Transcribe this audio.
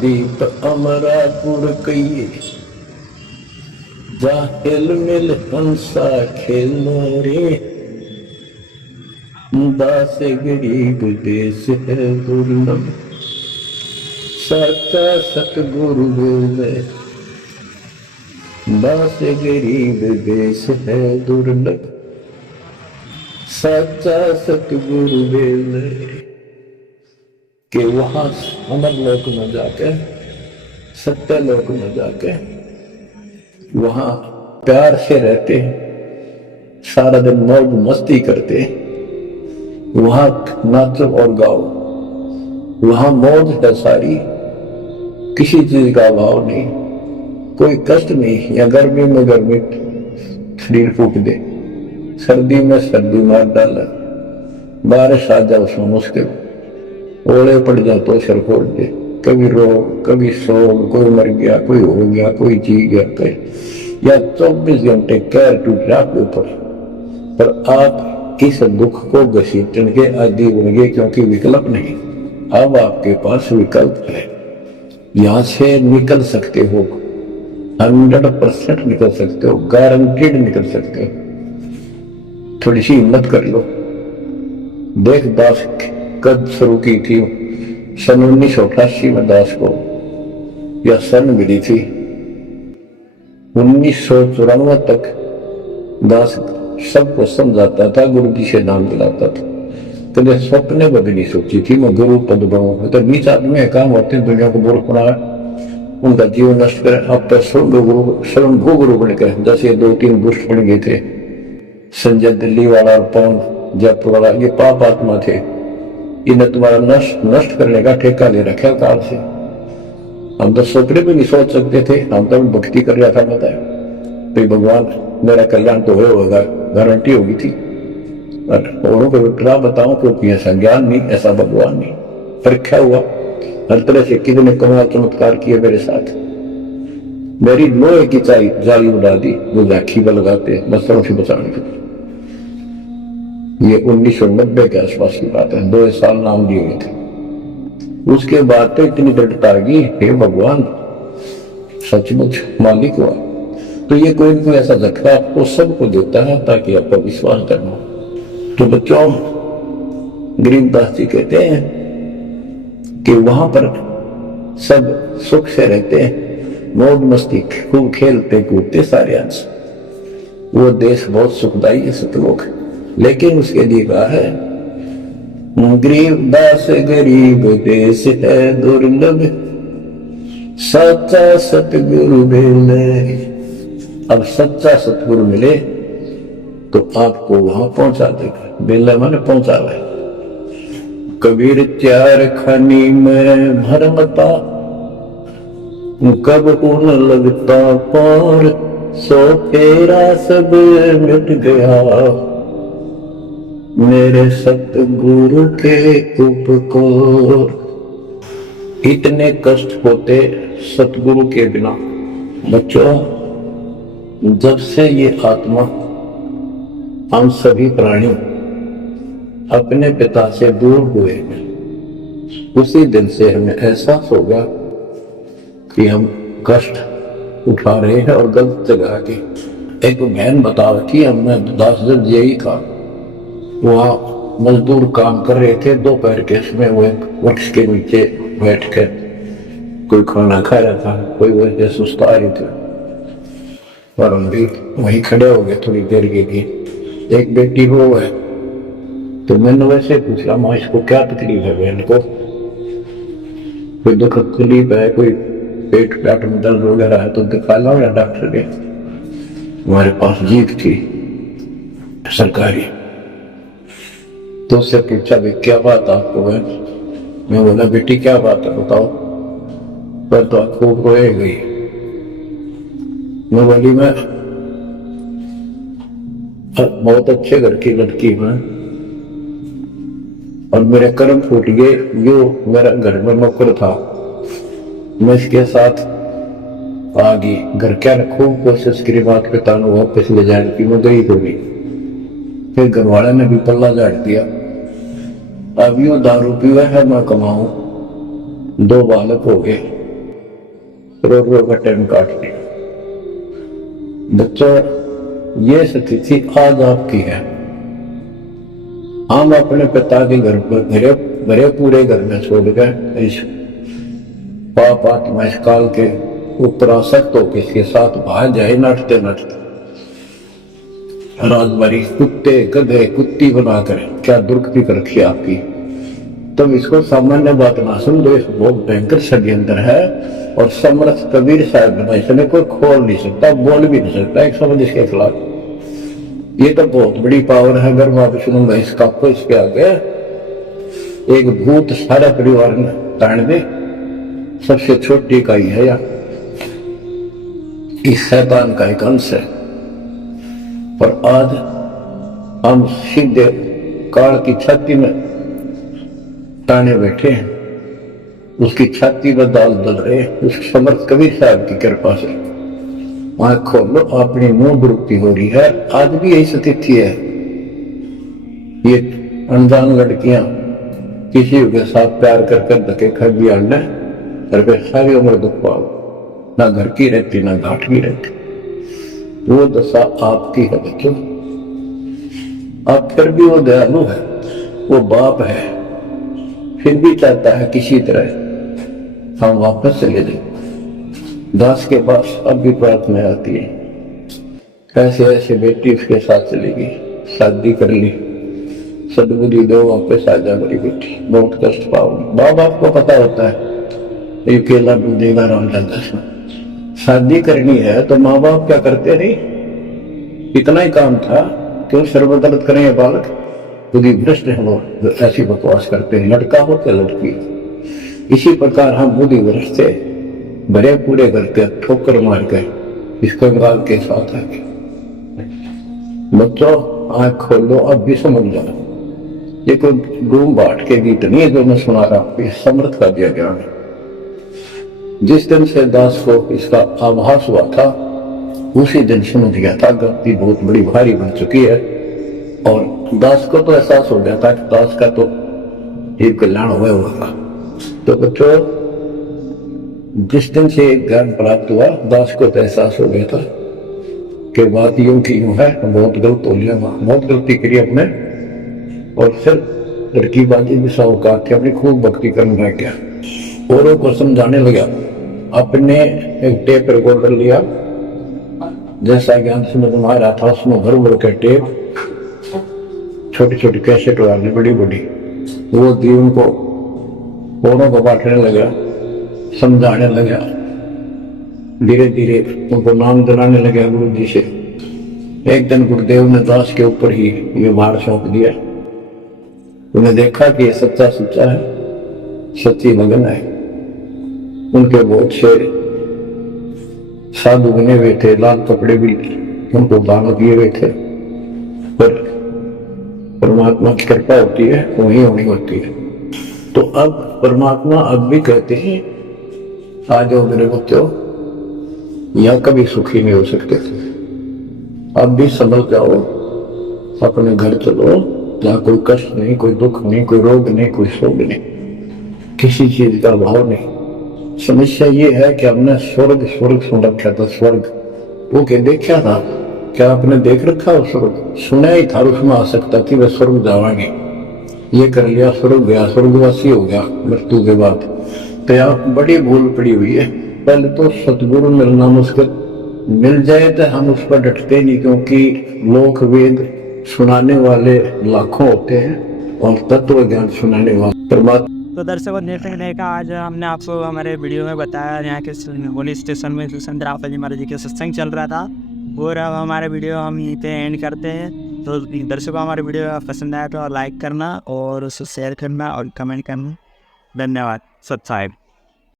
दीप अमरा गुण कहिए, जा हिल मिल हंसा खेलो रे, दास गरीब देश है दुर्लभ, सच्चा सतगुरु मिले, दास गरीब देश है दुर्लभ, सच्चा सतगुरु मिले। कि वहां अमर लोक में जाके, सत्य लोक में जाके वहां प्यार से रहते, सारा दिन मौज मस्ती करते, वहां नाचो और गाओ, वहां मौज है सारी, किसी चीज का अभाव नहीं, कोई कष्ट नहीं। या गर्मी में गर्मी शरीर फूक दे, सर्दी में सर्दी मार डाला, बारिश आ जाए उसमें मुश्किल, ओले पड़ जाए तो सर फोड़ दे, कभी रोग कभी सोग, कोई मर गया, कोई हो गया, कोई जी गया, कोई या 24 घंटे कैर टूट रहा आपके ऊपर। पर आप इस दुख को घसीटने के आदि बन गए, क्योंकि विकल्प नहीं। अब आपके पास विकल्प है, यहां से निकल सकते हो, 100% निकल सकते हो, गारंटीड निकल सकते हो। थोड़ी सी हिम्मत कर लो। देख दास कब शुरू की थी, सन 1988 में दास को यह सन मिली थी। 1994 तक दास सबको समझाता था, गुरु जी से नाम दिलाता था। कभी स्वप्ने में भी नहीं सोची थी मैं गुरु पद बनूं। तो 20 आदमी काम होते हैं दुनिया को मूर्ख बनाए, उनका जीवन नष्ट करे। अब तो स्वयंभू गुरु बन गए, जैसे 2-3 दुष्ट बन गए थे, संजय दिल्ली वाला और पवन जयपुर वाला, ये पाप आत्मा थे। इन्हें तुम्हारा नष्ट करने का ठेका ले रखा काल से। हम तो सपने भी नहीं सोच सकते थे, हम तो भक्ति कर रहा था, बताया तो भगवान मेरा कल्याण तो होगा, गारंटी होगी थी। औरों को विपरा बताऊं क्योंकि ऐसा ज्ञान नहीं, ऐसा भगवान नहीं। परीक्षा हुआ हर तरह से, किसी ने कमाल चमत्कार किए मेरे साथ, मेरी लोहे की जाली उड़ा दी, वो राखी पर लगाते बस्तरों से बचाने के। ये 1990 के आसपास की बात है, 2 साल नाम दिए गए थे। उसके बाद तो इतनी दृढ़ता आ गई, हे भगवान सचमुच मालिक हुआ। तो ये कोई ना कोई ऐसा झटका आपको सबको देता है ताकि आपका विश्वास करना। तो बच्चों, गरीबदास जी कहते हैं कि वहां पर सब सुख से रहते हैं, मौज मस्ती खूब खेलते कूदते सारे अंश। वो देश बहुत सुखदायी है सतलोक, लेकिन उसके लिए कहा है गरीबदास गरीब देश है दुर्लभ, सच्चा सतगुरु मिले। अब सच्चा सतगुरु मिले तो आपको वहां पहुंचा देगा। बेला मैंने पहुंचावा है। कबीर 4 खानी में भरमता, कब उन लगता पार, सो फेरा सब मिट गया, मेरे सतगुरु के उपकार। इतने कष्ट होते सतगुरु के बिना। बच्चों, जब से ये आत्मा, हम सभी प्राणी अपने पिता से दूर हुए, उसी दिन से हमें एहसास होगा कि हम कष्ट उठा रहे हैं और गलत जगह के। एक बहन बता रही, हमने 10 दिन यही था, वहाँ मजदूर काम कर रहे थे, दोपहर के समय वो एक वृक्ष के नीचे बैठ कर कोई खाना खा रहा था, कोई वैसे सुस्ता रही थी, और हम भी वहीं खड़े हो गए थोड़ी देर के लिए। एक बेटी वो है, तो मैंने वैसे पूछा, माँ इसको क्या तकलीफ है बहन को, कोई दुख तकलीफ है, कोई पेट में दर्द वगैरह है तो दिखा लो या डॉक्टर के। हमारे पास जीप थी सरकारी, तो उससे पूछा भी क्या बात आपको है। मैं बोला बेटी क्या बात है बताओ, पर तो खूब रोए गई। मैं बोली मैं बहुत अच्छे घर की लड़की हूं और मेरे कर्म फूट गए। जो मेरा घर में नौकर था, मैं इसके साथ आ गई। घर क्या ने खूब कोशिश करी बात पिता ने वापस ले जाने की, मैं गई तो नहीं। फिर घर वाले ने भी पल्ला झाड़ दिया, अब यो दारू पीवा है मैं कमाऊं, 2 बालक हो गए, रो रो का टाइम काट लिया। बच्चों, ये स्थिति आज आपकी है। हम अपने पिता के घर पर भरे पूरे घर में छोड़ गए, इस पाप आत्मा इस काल के ऊपर आसक्त होकर इसके साथ बाहर जाए नटते नटते राजबारी कुत्ते गधे कुत्ती बनाकर क्या दुर्गति कर रखी आपकी। तुम इसको सामान्य बात ना समझो, इस बहुत भयंकर षड्यंत्र है। और समर्थ कबीर साहब ने इसने कोई खोल नहीं सकता, बोल भी नहीं सकता एक शब्द इसके खिलाफ। ये तो बहुत बड़ी पावर है। अगर मैं सुनूंगा इसका तो इसके आगे एक भूत सारा परिवार में ताड़ दे, सबसे छोटी इकाई है या इस शैतान का एक अंश है। और आज हम सीधे काल की छाती में ताने बैठे हैं, उसकी छाती में दाल दल रहे, उस समर्थ कबीर साहब की कृपा से आंख खोलो, अपनी मुंह दुरुक्ति हो रही है। आज भी यही स्थिति है। ये अनजान लड़कियां किसी के साथ प्यार कर धके खा भी आना और फिर सारी उम्र दुख पाओ, ना घर की रहती ना घाट की रहती। वो दशा आपकी है बच्चों। अब फिर भी वो दयालु है, वो बाप है, फिर भी चाहता है किसी तरह हम वापस चले जाए। दास के पास अब भी प्रार्थना आती है, कैसे ऐसे बेटी उसके साथ चलेगी, शादी कर ली, सदबुद्धि दो, वापस आ जा मेरी बेटी, बहुत कष्ट पाओ। माँ बाप को पता होता है ये केला दूधेगा राम जाता। शादी करनी है तो माँ बाप क्या करते नहीं, इतना ही काम था, क्यों सर्वदर्द करें ये बालक, बुद्धि भ्रष्ट है वो, ऐसी बकवास करते हैं, लड़का हो क्या लड़की। इसी प्रकार हम बुद्धि भ्रष्ट थे, भरे पूरे घर के ठोकर मार गए इस कंगाल के साथ आके। बच्चों आंख खोलो, अब भी समझ जाओ, ये कोई डूम बाट के गीत नहीं है जो मैं सुना रहा हूं, ये समर्थ का दिया ज्ञान है। जिस दिन से दास को इसका आभास हुआ था उसी दिन समझ गया था गलती बहुत बड़ी भारी बन चुकी है। और दास को तो एहसास हो गया था कि दास का तो ये कल्याण हुआ होगा। तो बच्चों, जिस दिन से ज्ञान प्राप्त हुआ दास को तो एहसास हो गया था कि बात यूं की यूं है, बहुत गलत हो लिया, बहुत गलती करी अपने। और फिर लड़की बाजी भी साहूकार थे, अपनी खूब भक्ति करने लग गया, औरों को समझाने लगा। अपने एक टेप रिकॉर्डर लिया, जैसा ज्ञान समझ में आ रहा था उसमें भर भर के टेप, छोटी छोटी कैसेट वाली बड़ी बड़ी, वो दी उनको, औरों को बांटने लगा, समझाने लगा, धीरे धीरे उनको नाम दिलाने लगा गुरु जी से। एक दिन गुरुदेव ने दास के ऊपर ही ये भार सौंप दिया। उन्हें देखा कि ये सच्चा सुच्चा है, सच्ची लगन है। उनके बहुत से साधु बने हुए थे, लाल कपड़े भी उनको दान दिए हुए थे। पर परमात्मा की कृपा होती है, वही होनी होती है। तो अब परमात्मा अब भी कहते हैं आ जाओ मेरे बच्चों, यहां कभी सुखी नहीं हो सकते थे, अब भी समझ जाओ, अपने घर चलो, जहाँ कोई कष्ट नहीं, कोई दुख नहीं, कोई रोग नहीं, कोई शोक नहीं, किसी चीज का अभाव नहीं। समस्या ये है कि हमने स्वर्ग स्वर्ग सुन रखा था, स्वर्ग वो क्या देखा था, क्या आपने देख रखा हो स्वर्ग? सुना ही था, उसमें आ सकता कि वह स्वर्ग जावांगे, ये कर लिया स्वर्ग गया, स्वर्गवासी हो गया मृत्यु के बाद। तो यहाँ बड़ी भूल पड़ी हुई है। पहले तो सतगुरु मिलना मुश्किल, मिल जाए तो हम उस पर डटते नहीं, क्योंकि लोक वेद सुनाने वाले लाखों होते हैं और तत्व ज्ञान सुनाने वाले परमात्मा। तो दर्शकों देखने का आज हमने आपको हमारे वीडियो में बताया यहाँ के पुलिस स्टेशन में संत रावपाल जी महाराज जी के सत्संग चल रहा था। और अब हमारे वीडियो हम यहीं पे एंड करते हैं। तो दर्शकों हमारे वीडियो पसंद आया तो लाइक करना और उसे शेयर करना और कमेंट करना। धन्यवाद। सत साहिब।